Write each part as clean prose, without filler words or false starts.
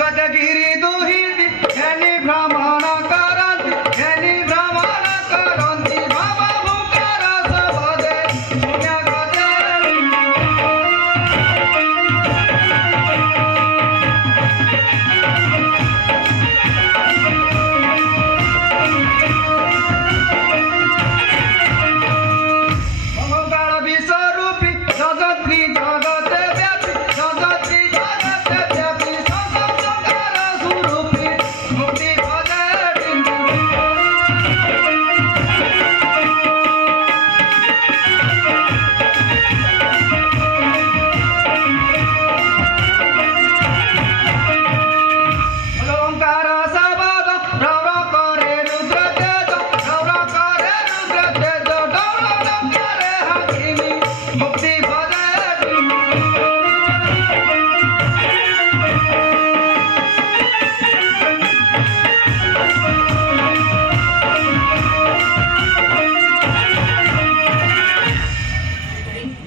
भगतगिरी दुहिती यांनी भ्रमण करंती यांनी भ्रमण करंती बाबा भूकार सबदे पुण्य गजे भूकार विश्वरूपी जगत्री जगते व्यापी जगत्री जगते व्यापी संसार स्वरूपी मुक्ती भजे ओंकार सबद रव करे रुद्र तेज रव करे रुद्र तेज डौल करे हाकिमी मुक्ति भजे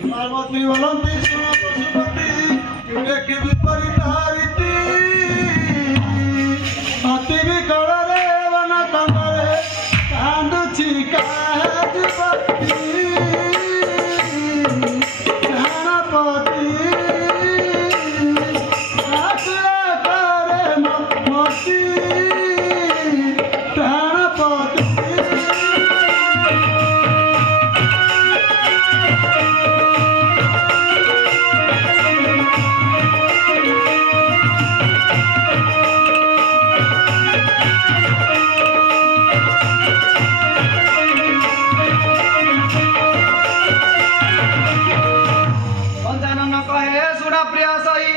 पार्वती वलंती सुन पशुपति एक विपरीत रीति अति विकल रे वन कंगरे कांदुची काजपति गणपति आसरा करे मोती गणपति पंचानन कहे सुना प्रिय सही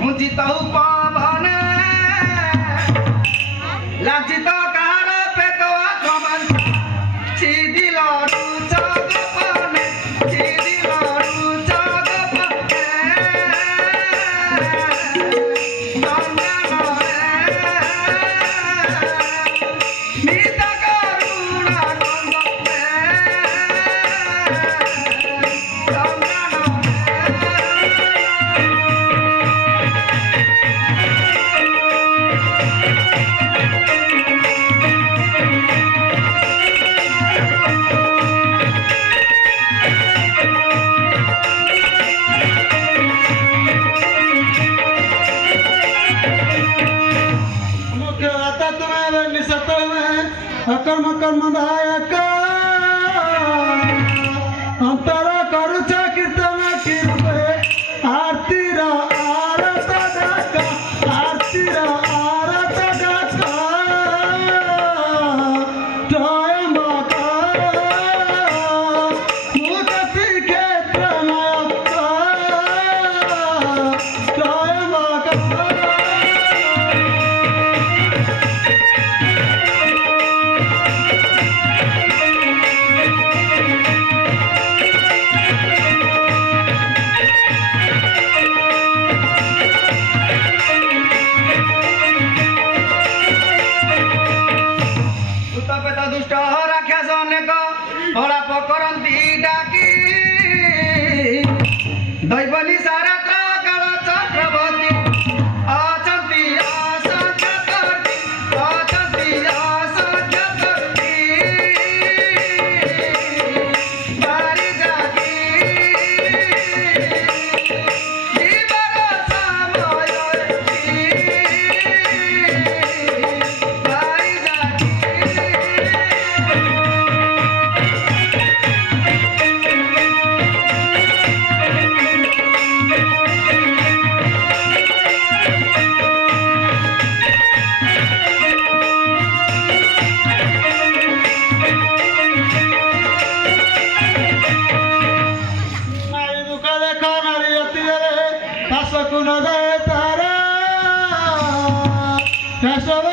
हूँ जीतहु पावने लांछित कार पेटवा कमन सीधी लड़ू चग पाने सीधी लड़ू चग पाने पंचानन नित करुणा कंदे मुख्य आता तुम्हें निसत में अकर्म कर्मदायक अंतर करुच कीर्तन कीर्ते आरती रा आरत डाका आरती रा आरत डाका जयंबका मुक्ति क्षेत्र नायक जयंबका उतपेत दुष्ट राक्षस अनेक हलाप करती डाकी दैवनी सारात्र काल चक्रवर्ती अचंती असंख्य करती अचंती असंख्य करती बारी जाती जीवन समय बारी जाती नारी दुख देखा नारी अति रे दास कुन दे तारा केशव